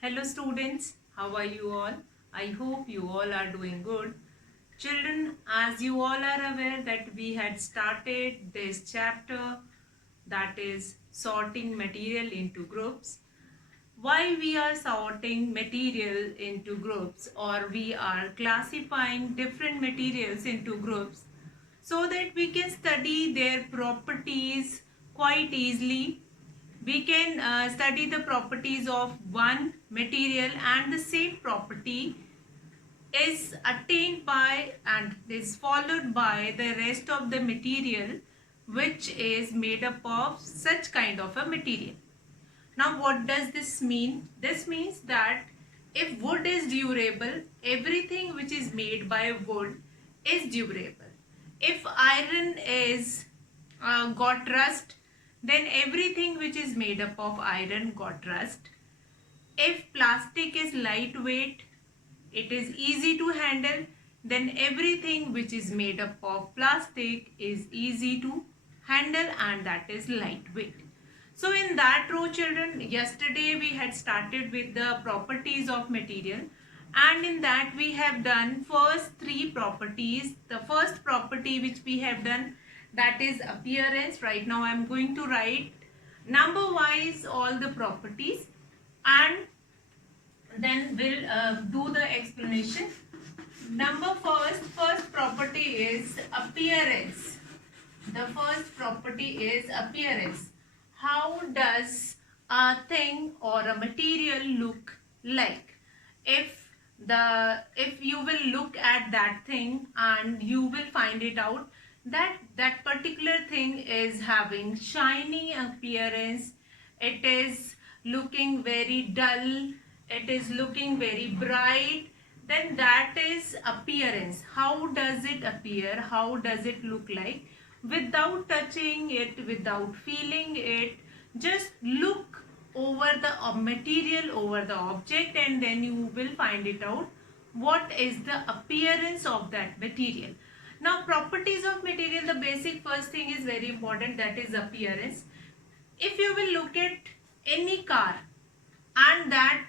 Hello students, how are you all? I hope you all are doing good. Children, as you all are aware that we had started this chapter, that is sorting material into groups. Why we are sorting material into groups, or we are classifying different materials into groups so that we can study their properties quite easily. We can study the properties of one material, and the same property is attained by and is followed by the rest of the material which is made up of such kind of a material. Now what does this mean? This means that if wood is durable, everything which is made by wood is durable. If iron is got rust, then everything which is made up of iron got rust. If plastic is lightweight, it is easy to handle, then everything which is made up of plastic is easy to handle, and that is lightweight. So in that row, children, yesterday we had started with the properties of material, and in that we have done first three properties. The first property which we have done, that is appearance. Right now I am going to write number wise all the properties, and then we'll do the explanation. First property is appearance. The first property is appearance. How does a thing or a material look like? If you will look at that thing, and you will find it out that that particular thing is having shiny appearance, it is looking very dull, it is looking very bright, then that is appearance. How does it appear? How does it look like? Without touching it, without feeling it, just look over the material, over the object, and then you will find it out what is the appearance of that material. Now properties of material, the basic first thing is very important, that is appearance. If you will look at any car and that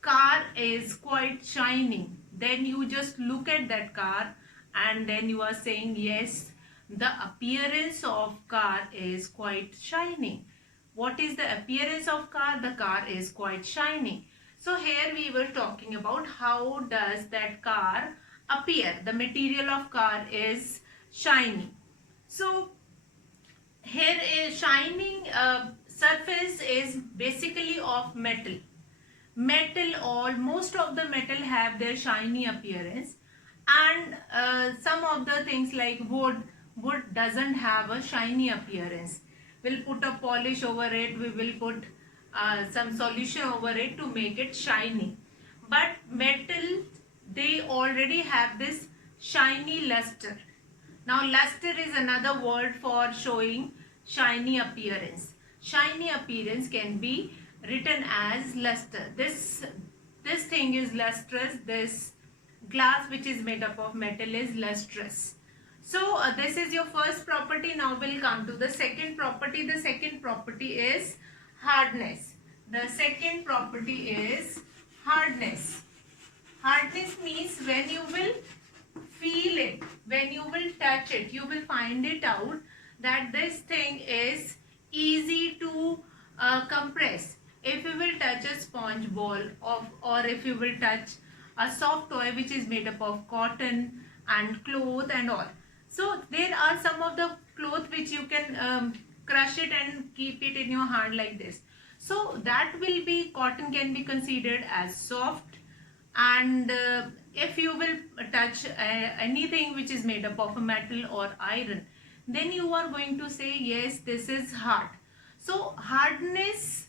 car is quite shining, then you just look at that car and then you are saying, yes, the appearance of car is quite shining. What is the appearance of car? The car is quite shining. So here we were talking about how does that car appear. The material of car is shiny. So here is shining surface is basically of metal. Metal, all most of the metal have their shiny appearance, and some of the things like wood doesn't have a shiny appearance. We'll put a polish over it, we will put some solution over it to make it shiny, but metal, they already have this shiny luster. Now luster is another word for showing shiny appearance. Shiny appearance can be written as luster. This thing is lustrous. This glass which is made up of metal is lustrous. So this is your first property. Now we'll come to the second property. The second property is hardness. The second property is hardness. Hardness means when you will feel it, when you will touch it, you will find it out that this thing is easy to compress. If you will touch a sponge ball or if you will touch a soft toy which is made up of cotton and cloth and all. So there are some of the cloth which you can crush it and keep it in your hand like this. So that will be, cotton can be considered as soft, and if you will touch anything which is made up of a metal or iron, then you are going to say, yes, this is hard. So hardness,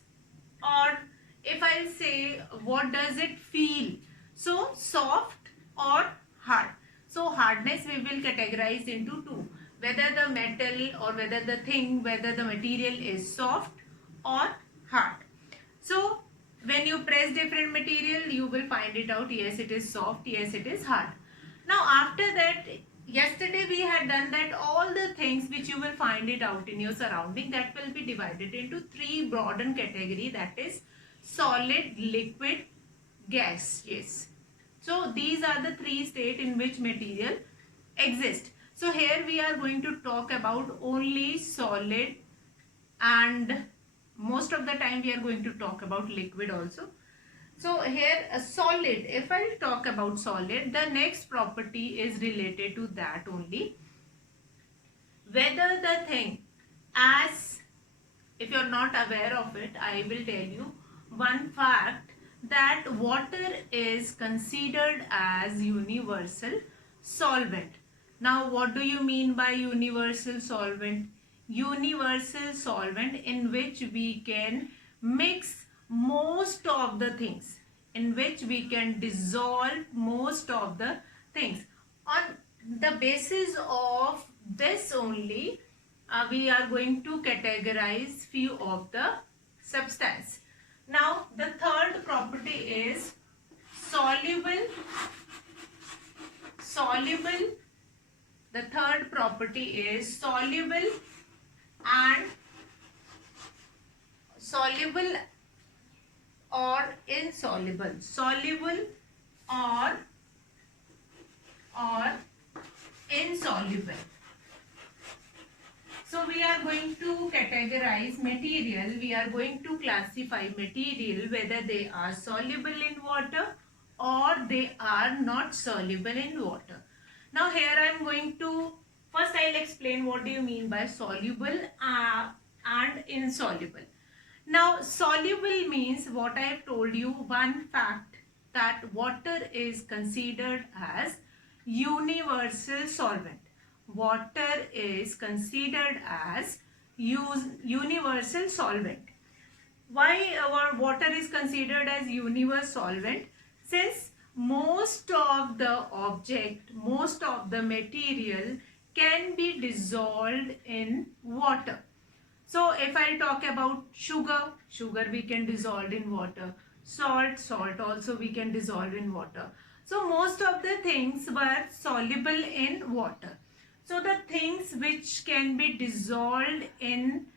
or if I say what does it feel, so soft or hard. So hardness we will categorize into two, whether the metal or whether the thing, whether the material is soft or hard. So when you press different material, you will find it out, yes, it is soft, yes, it is hard. Now after that, yesterday we had done that all the things which you will find it out in your surrounding, that will be divided into three broadened category, that is solid, liquid gas. Yes. So these are the three states in which material exist. So here we are going to talk about only solid, and most of the time we are going to talk about liquid also. So here a solid, if I talk about solid, the next property is related to that only. Whether the thing, as if you are not aware of it, I will tell you one fact, that water is considered as universal solvent. Now what do you mean by universal solvent? Universal solvent in which we can mix most of the things, in which we can dissolve most of the things. On the basis of this only, we are going to categorize few of the substance. Now the third property is soluble. Soluble. The third property is soluble and soluble or insoluble. Soluble or insoluble. So we are going to categorize material, we are going to classify material whether they are soluble in water or they are not soluble in water. Now here I am going to, first I will explain what do you mean by soluble and insoluble. Now soluble means what I have told you, one fact, that water is considered as universal solvent. Water is considered as universal solvent. Why our water is considered as universal solvent? Since most of the object, most of the material can be dissolved in water. So if I talk about sugar, sugar we can dissolve in water. Salt, salt also we can dissolve in water. So most of the things were soluble in water. So the things which can be dissolved in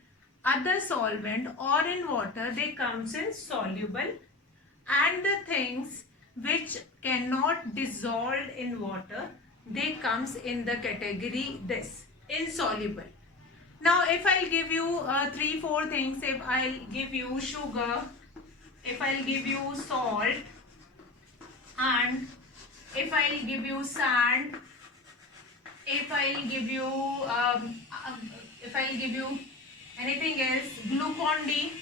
other solvent or in water, they comes in soluble, and the things which cannot dissolve in water, they comes in the category this, insoluble. Now if I'll give you 3-4 things, if I'll give you sugar, if I'll give you salt, and if I'll give you sand, if I'll give you anything else, glucon-D,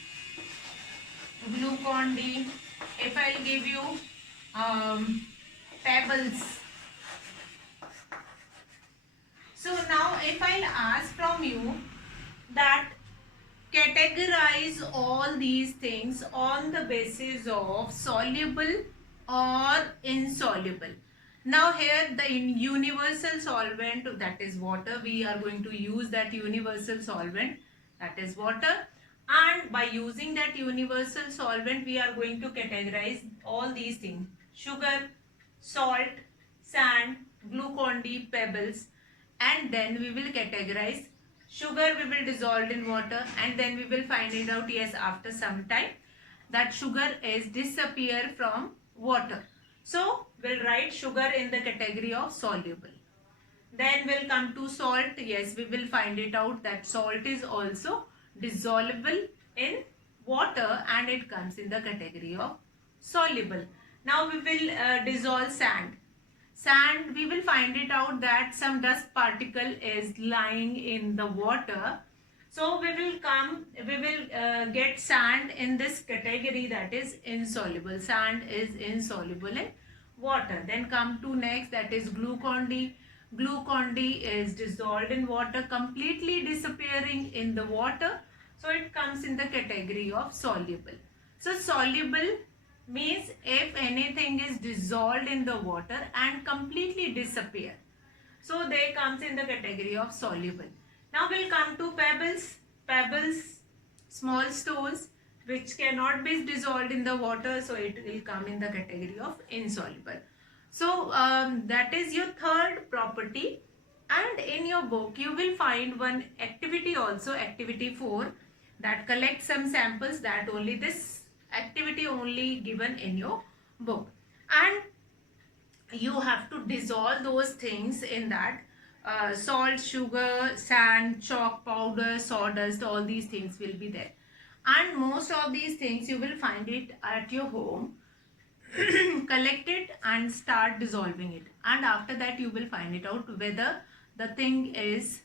if I'll give you pebbles. So now if I'll ask from you that categorize all these things on the basis of soluble or insoluble. Now here the universal solvent, that is water, we are going to use that universal solvent, that is water, and by using that universal solvent we are going to categorize all these things: sugar, salt, sand, glucon-D, pebbles, and then we will categorize. Sugar we will dissolve in water, and then we will find it out, yes, after some time, that sugar is disappear from water. So we'll write sugar in the category of soluble. Then we'll come to salt. Yes, we will find it out that salt is also dissolvable in water and it comes in the category of soluble. Now we will dissolve sand. Sand, we will find it out that some dust particle is lying in the water. So we will get sand in this category, that is insoluble. Sand is insoluble in water. Then come to next, that is glucon-D. Glucon-D is dissolved in water, completely disappearing in the water. So it comes in the category of soluble. So soluble means if anything is dissolved in the water and completely disappear. So they comes in the category of soluble. Now we'll come to pebbles. Pebbles, small stones which cannot be dissolved in the water, so it will come in the category of insoluble. So that is your third property, and in your book you will find one activity also, activity 4, that collect some samples. That only this activity only given in your book. And you have to dissolve those things in that salt, sugar, sand, chalk powder, sawdust, all these things will be there. And most of these things you will find it at your home. Collect it and start dissolving it, and after that you will find it out whether the thing is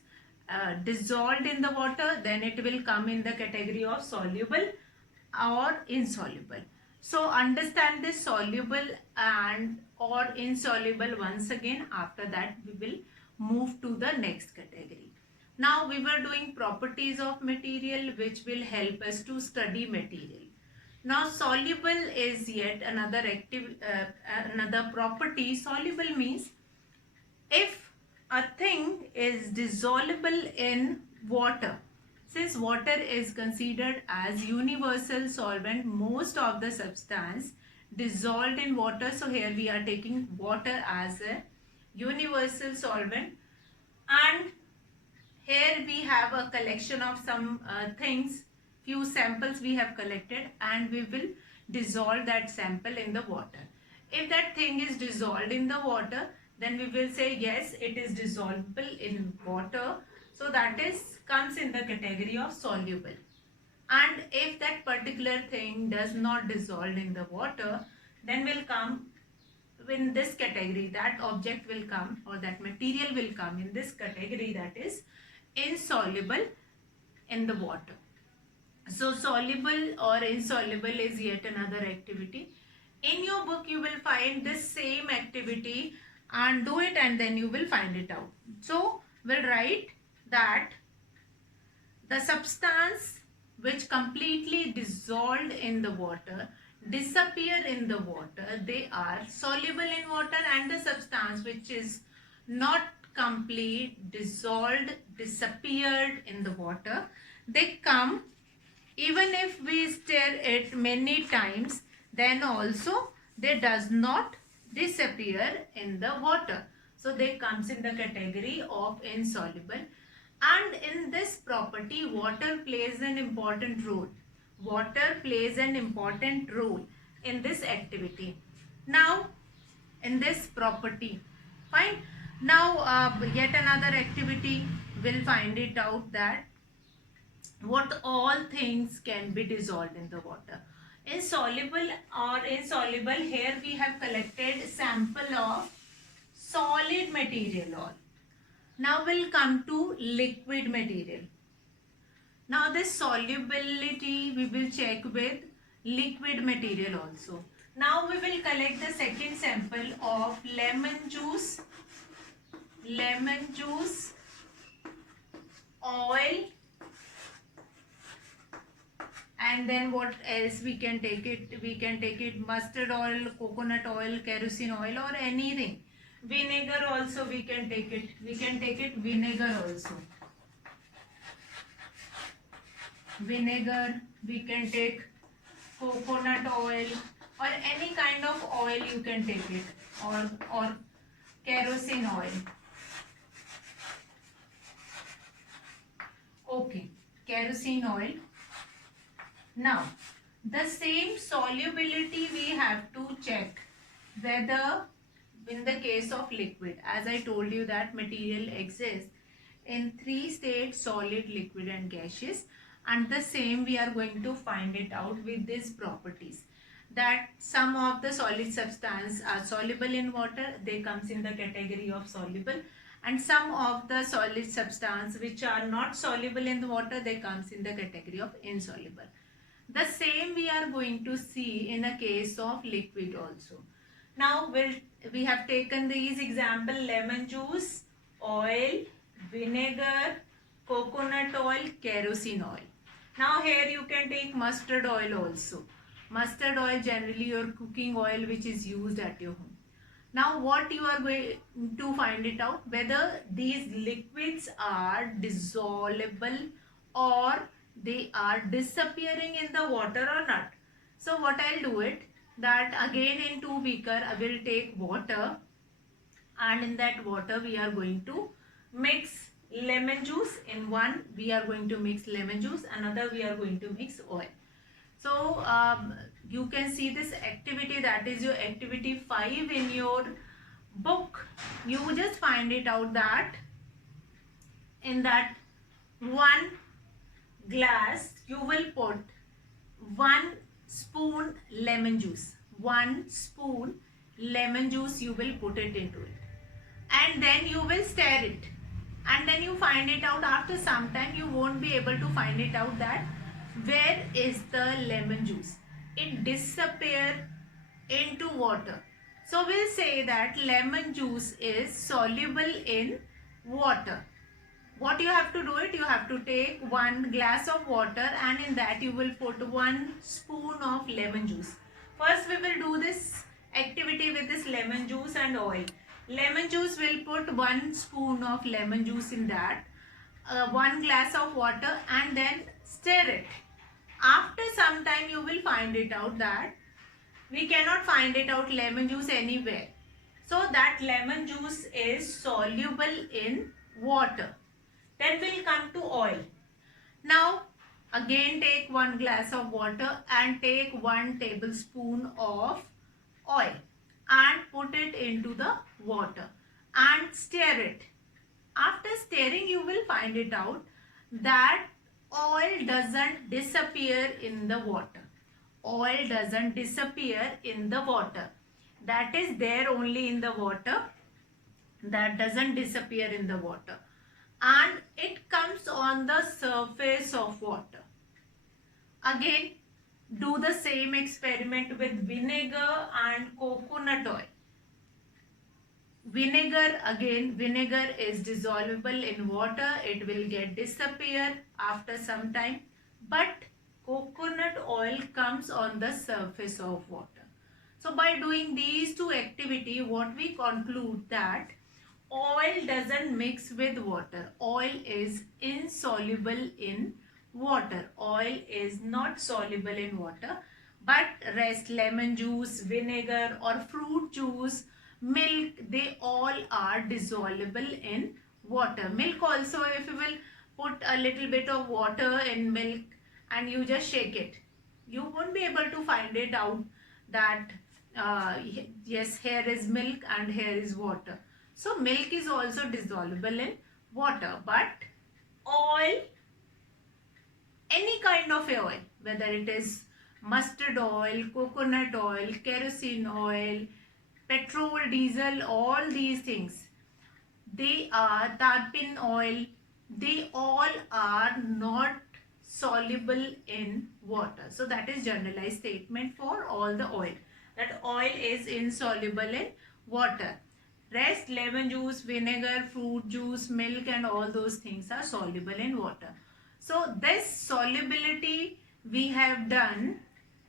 dissolved in the water, then it will come in the category of soluble or insoluble. So understand this soluble and or insoluble once again. After that we will move to the next category. Now we were doing properties of material, which will help us to study material. Now soluble is yet another property. Soluble means if a thing is dissolvable in water. Since water is considered as universal solvent, most of the substance dissolved in water. So here we are taking water as a universal solvent, and here we have a collection of some things, few samples we have collected, and we will dissolve that sample in the water. If that thing is dissolved in the water, then we will say yes, it is dissolvable in water. So that is comes in the category of soluble. And if that particular thing does not dissolve in the water, then will come in this category, that object will come or that material will come in this category, that is insoluble in the water. So soluble or insoluble is yet another activity. In your book you will find this same activity, and do it and then you will find it out. So we'll write that the substance which completely dissolved in the water disappear in the water, they are soluble in water, and the substance which is not complete dissolved disappeared in the water, they come even if we stir it many times, then also they does not disappear in the water. So they comes in the category of insoluble. And in this property, water plays an important role. Water plays an important role in this activity. Now, in this property, fine. Now, yet another activity, will find it out that what all things can be dissolved in the water. Insoluble or insoluble, here we have collected sample of solid material all. Now we'll come to liquid material. Now this solubility we will check with liquid material also. Now we will collect the second sample of lemon juice, oil, and then what else we can take it? We can take it mustard oil, coconut oil, kerosene oil, or anything. Vinegar also we can take it. We can take it vinegar also. Vinegar, we can take coconut oil, or any kind of oil you can take it, or kerosene oil. Okay, kerosene oil. Now, the same solubility we have to check whether in the case of liquid, as I told you that material exists in three states: solid, liquid and gaseous, and the same we are going to find it out with these properties, that some of the solid substance are soluble in water, they comes in the category of soluble, and some of the solid substance which are not soluble in the water, they comes in the category of insoluble. The same we are going to see in a case of liquid also. Now we have taken these example: lemon juice, oil, vinegar, coconut oil, kerosene oil. Now here you can take mustard oil also. Mustard oil, generally your cooking oil which is used at your home. Now what you are going to find it out, whether these liquids are dissolvable or they are disappearing in the water or not. So what I'll do it, that again in 2 beaker I will take water, and in that water we are going to mix lemon juice. In one we are going to mix lemon juice, another we are going to mix oil. So you can see this activity, that is your activity 5 in your book. You just find it out that in that one glass you will put 1 spoon lemon juice. 1 spoon lemon juice you will put it into it, and then you will stir it, and then you find it out after some time. You won't be able to find it out that where is the lemon juice. It disappear into water. So we'll say that lemon juice is soluble in water. What you have to do it, you have to take 1 glass of water, and in that you will put 1 spoon of lemon juice. First we will do this activity with this lemon juice and oil. Lemon juice, will put 1 spoon of lemon juice in that, 1 glass of water, and then stir it. After some time you will find it out that we cannot find it out lemon juice anywhere. So that lemon juice is soluble in water. Then we'll come to oil. Now again take 1 glass of water and take 1 tablespoon of oil and put it into the water and stir it. After stirring you will find it out that oil doesn't disappear in the water. Oil doesn't disappear in the water. That is there only in the water. That doesn't disappear in the water. And it comes on the surface of water. Again, do the same experiment with vinegar and coconut oil. Vinegar, again, vinegar is dissolvable in water. It will get disappear after some time. But coconut oil comes on the surface of water. So by doing these two activities, what we conclude that oil doesn't mix with water. Oil is insoluble in water. Oil is not soluble in water. But rest, lemon juice, vinegar or fruit juice, milk, they all are dissolvable in water. Milk also, if you will put a little bit of water in milk and you just shake it, you won't be able to find it out that yes, here is milk and here is water. So milk is also dissolvable in water. But oil, any kind of oil, whether it is mustard oil, coconut oil, kerosene oil, petrol, diesel, all these things, they are tarpon oil, they all are not soluble in water. So that is generalized statement for all the oil, that oil is insoluble in water. Rest, lemon juice, vinegar, fruit juice, milk and all those things are soluble in water. So this solubility we have done,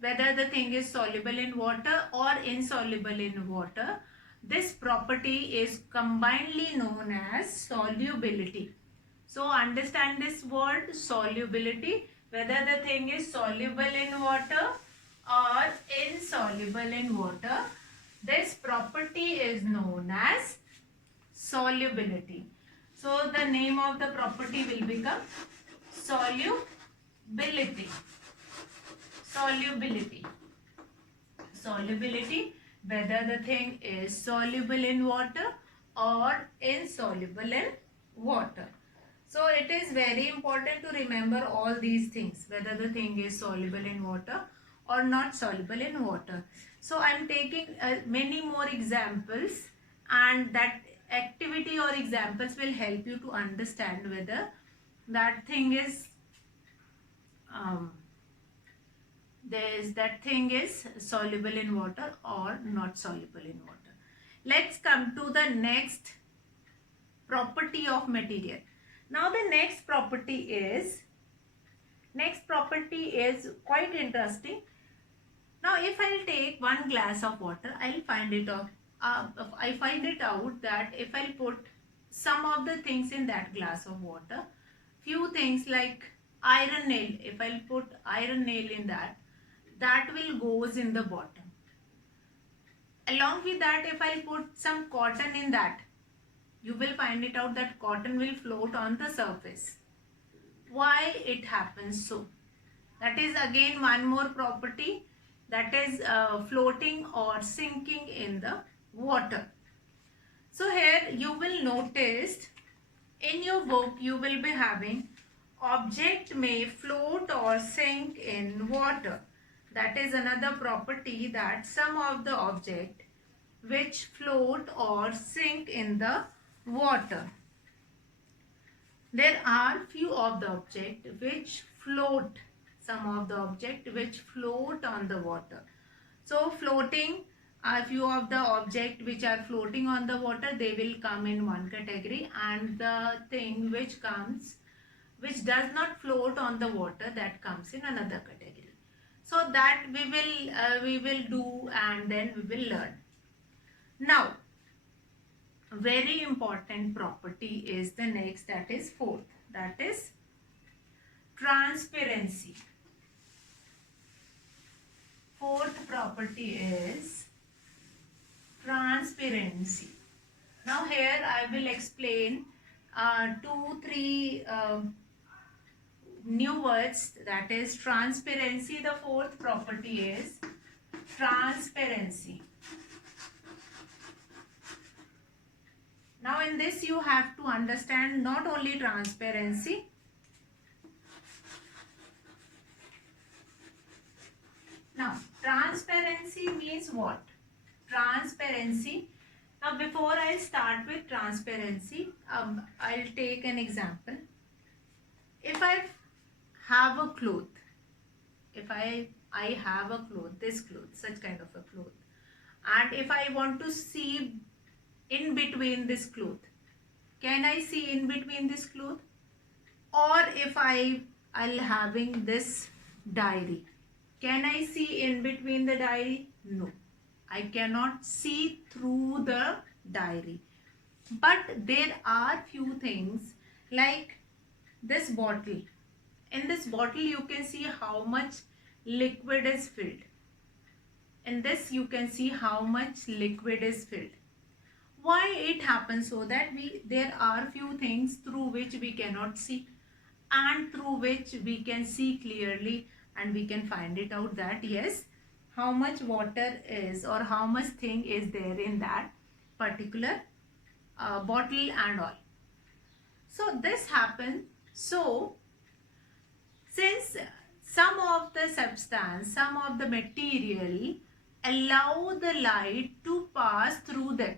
whether the thing is soluble in water or insoluble in water, this property is combinedly known as solubility. So understand this word solubility, whether the thing is soluble in water or insoluble in water. This property is known as solubility. So the name of the property will become solubility. Solubility. Solubility, whether the thing is soluble in water or insoluble in water. So it is very important to remember all these things, whether the thing is soluble in water or not soluble in water. So I am taking many more examples, and that activity or examples will help you to understand whether that thing is that thing is soluble in water or not soluble in water. Let's come to the next property of material. Now the next property is quite interesting. Now if I'll take 1 glass of water, I'll find it out. I find it out that if I'll put some of the things in that glass of water, few things like iron nail, if I'll put iron nail in that will goes in the bottom. Along with that, if I'll put some cotton in that, you will find it out that cotton will float on the surface. Why it happens so? That is again one more property, that is floating or sinking in the water. So here you will notice in your book you will be having object may float or sink in water. That is another property, that some of the object which float or sink in the water. There are few of the object which float, some of the object which float on the water. So floating, a few of the object which are floating on the water, they will come in one category, and the thing which does not float on the water, that comes in another category. So that we will do, and then we will learn. Now, very important property is the next, that is fourth, that is transparency. Fourth property is transparency. Now here I will explain 2-3 new words, that is transparency. The fourth property is transparency. Now in this you have to understand not only transparency, now transparency means what? Transparency. Now before I start with transparency, I'll take an example. If I have a cloth, if I have a cloth, this cloth, such kind of a cloth, and if I want to see in between this cloth, can I see in between this cloth? Or if I'll having this diary, can I see in between the diary? No, I cannot see through the diary. But there are few things like this bottle. In this bottle you can see how much liquid is filled. In this you can see how much liquid is filled. Why it happens? So that there are few things through which we cannot see, and through which we can see clearly, and we can find it out that yes, how much water is or how much thing is there in that particular bottle and all. So this happens. So since some of the substance, some of the material allow the light to pass through them,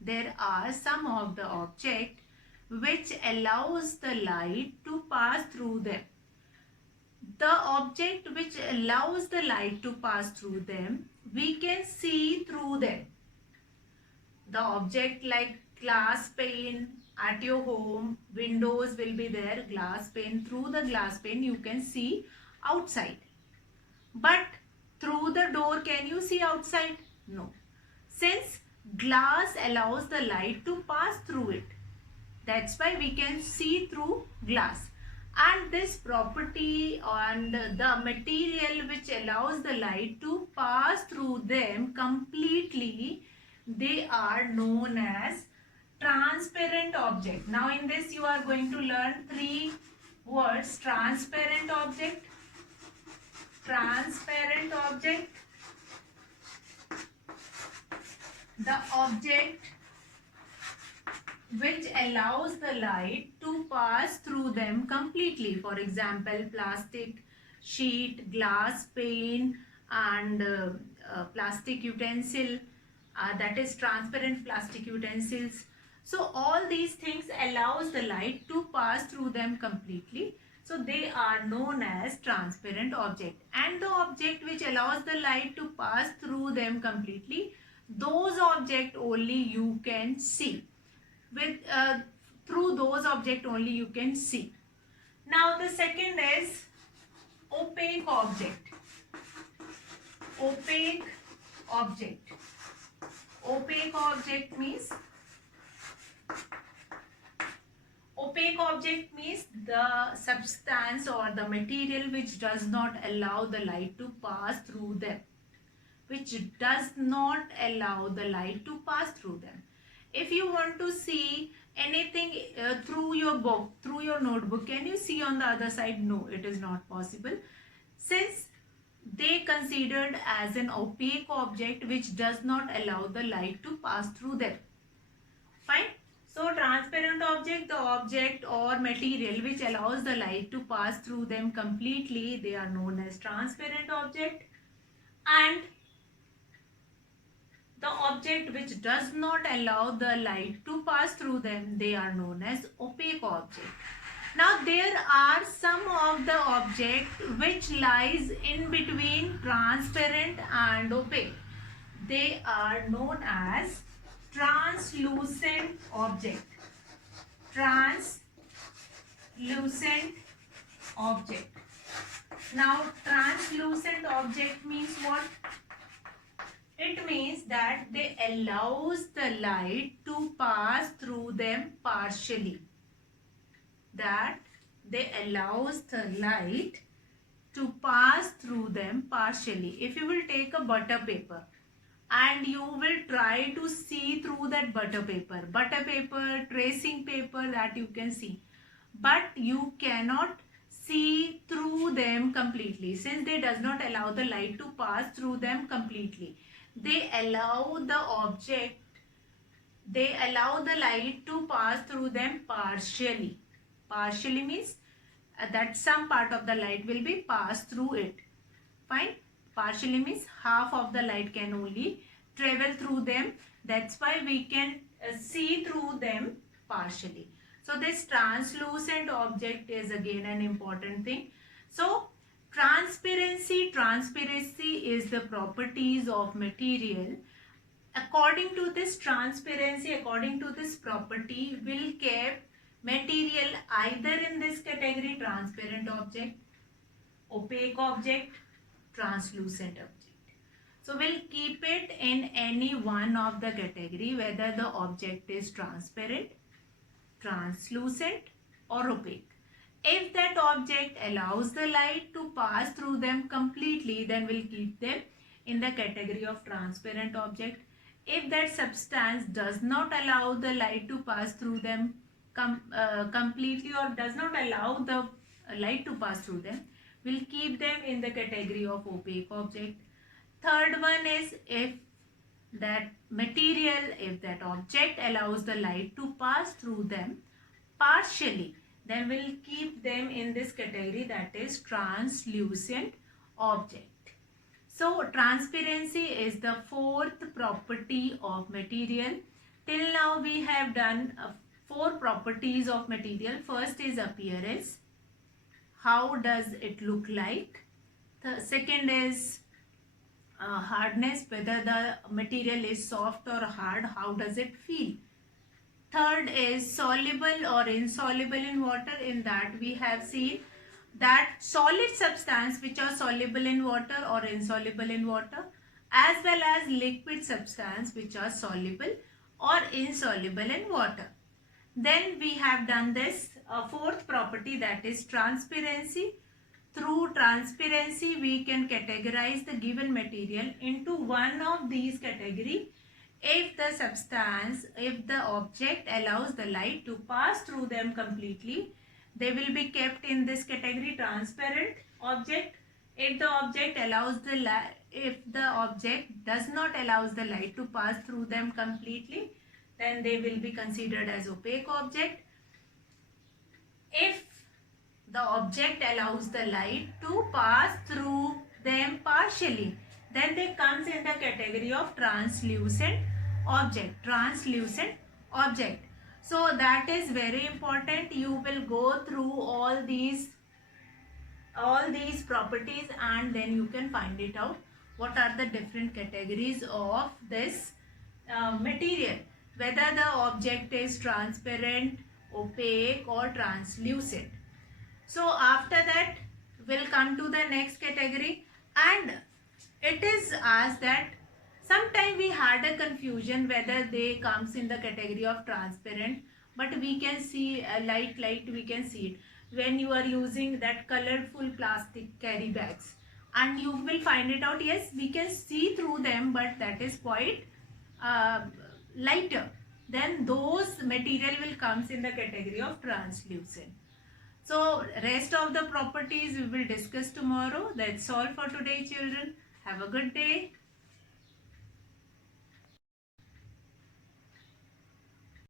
there are some of the object which allows the light to pass through them. The object which allows the light to pass through them, we can see through them. The object like glass pane at your home, windows will be there, glass pane. Through the glass pane you can see outside. But through the door, can you see outside? No. Since glass allows the light to pass through it, that's why we can see through glass. And this property and the material which allows the light to pass through them completely, they are known as transparent object. Now in this you are going to learn 3 words: transparent object, transparent object, the object which allows the light to pass through them completely. For example, plastic sheet, glass pane, and plastic utensil, that is transparent plastic utensils. So all these things allows the light to pass through them completely. So they are known as transparent object. And the object which allows the light to pass through them completely, those object only you can see. With through those object only you can see. Now the second is opaque object. Opaque object. Opaque object means the substance or the material which does not allow the light to pass through them. Which does not allow the light to pass through them. If you want to see anything through your book, through your notebook, can you see on the other side? No, it is not possible. since they considered as an opaque object which does not allow the light to pass through them. Fine. So transparent object, the object or material which allows the light to pass through them completely, they are known as transparent object. And the object which does not allow the light to pass through them, they are known as opaque object. Now there are some of the object which lies in between transparent and opaque. They are known as translucent object. Translucent object. Now translucent object means what? It means that they allows the light to pass through them partially. That they allows the light to pass through them partially. If you will take a butter paper and you will try to see through that butter paper, tracing paper that you can see, but you cannot see through them completely since they does not allow the light to pass through them completely. They allow the light to pass through them partially. Partially means that some part of the light will be passed through it. Fine. Partially means half of the light can only travel through them. That's why we can see through them partially. So this translucent object is again an important thing. So transparency is the properties of material. According to this transparency, according to this property, will keep material either in this category transparent object, opaque object, translucent object. So we'll keep it in any one of the category, whether the object is transparent, translucent or opaque. If that object allows the light to pass through them completely, then we'll keep them in the category of transparent object. If that substance does not allow the light to pass through them completely or does not allow the light to pass through them, we'll keep them in the category of opaque object. Third one is if that object allows the light to pass through them partially, then we'll keep them in this category, that is translucent object. So transparency is the fourth property of material. Till now we have done 4 properties of material. First is appearance. How does it look like? The second is hardness, whether the material is soft or hard, how does it feel? Third is soluble or insoluble in water. In that we have seen that solid substance which are soluble in water or insoluble in water, as well as liquid substance which are soluble or insoluble in water. Then we have done this fourth property, that is transparency. Through transparency we can categorize the given material into one of these categories if the object allows the light to pass through them completely. They will be kept in this category, transparent object. If the object does not allows the light to pass through them completely, then they will be considered as opaque object. If the object allows the light to pass through them partially, then they comes in the category of translucent object. So that is very important. You will go through all these properties and then you can find it out what are the different categories of this material, whether the object is transparent, opaque or translucent. So after that we'll come to the next category, and it is asked that sometimes we had a confusion whether they comes in the category of transparent, but we can see light we can see it when you are using that colorful plastic carry bags, and you will find it out, yes, we can see through them, but that is quite lighter. Then those material will comes in the category of translucent. So rest of the properties we will discuss tomorrow. That's all for today, children. Have a good day.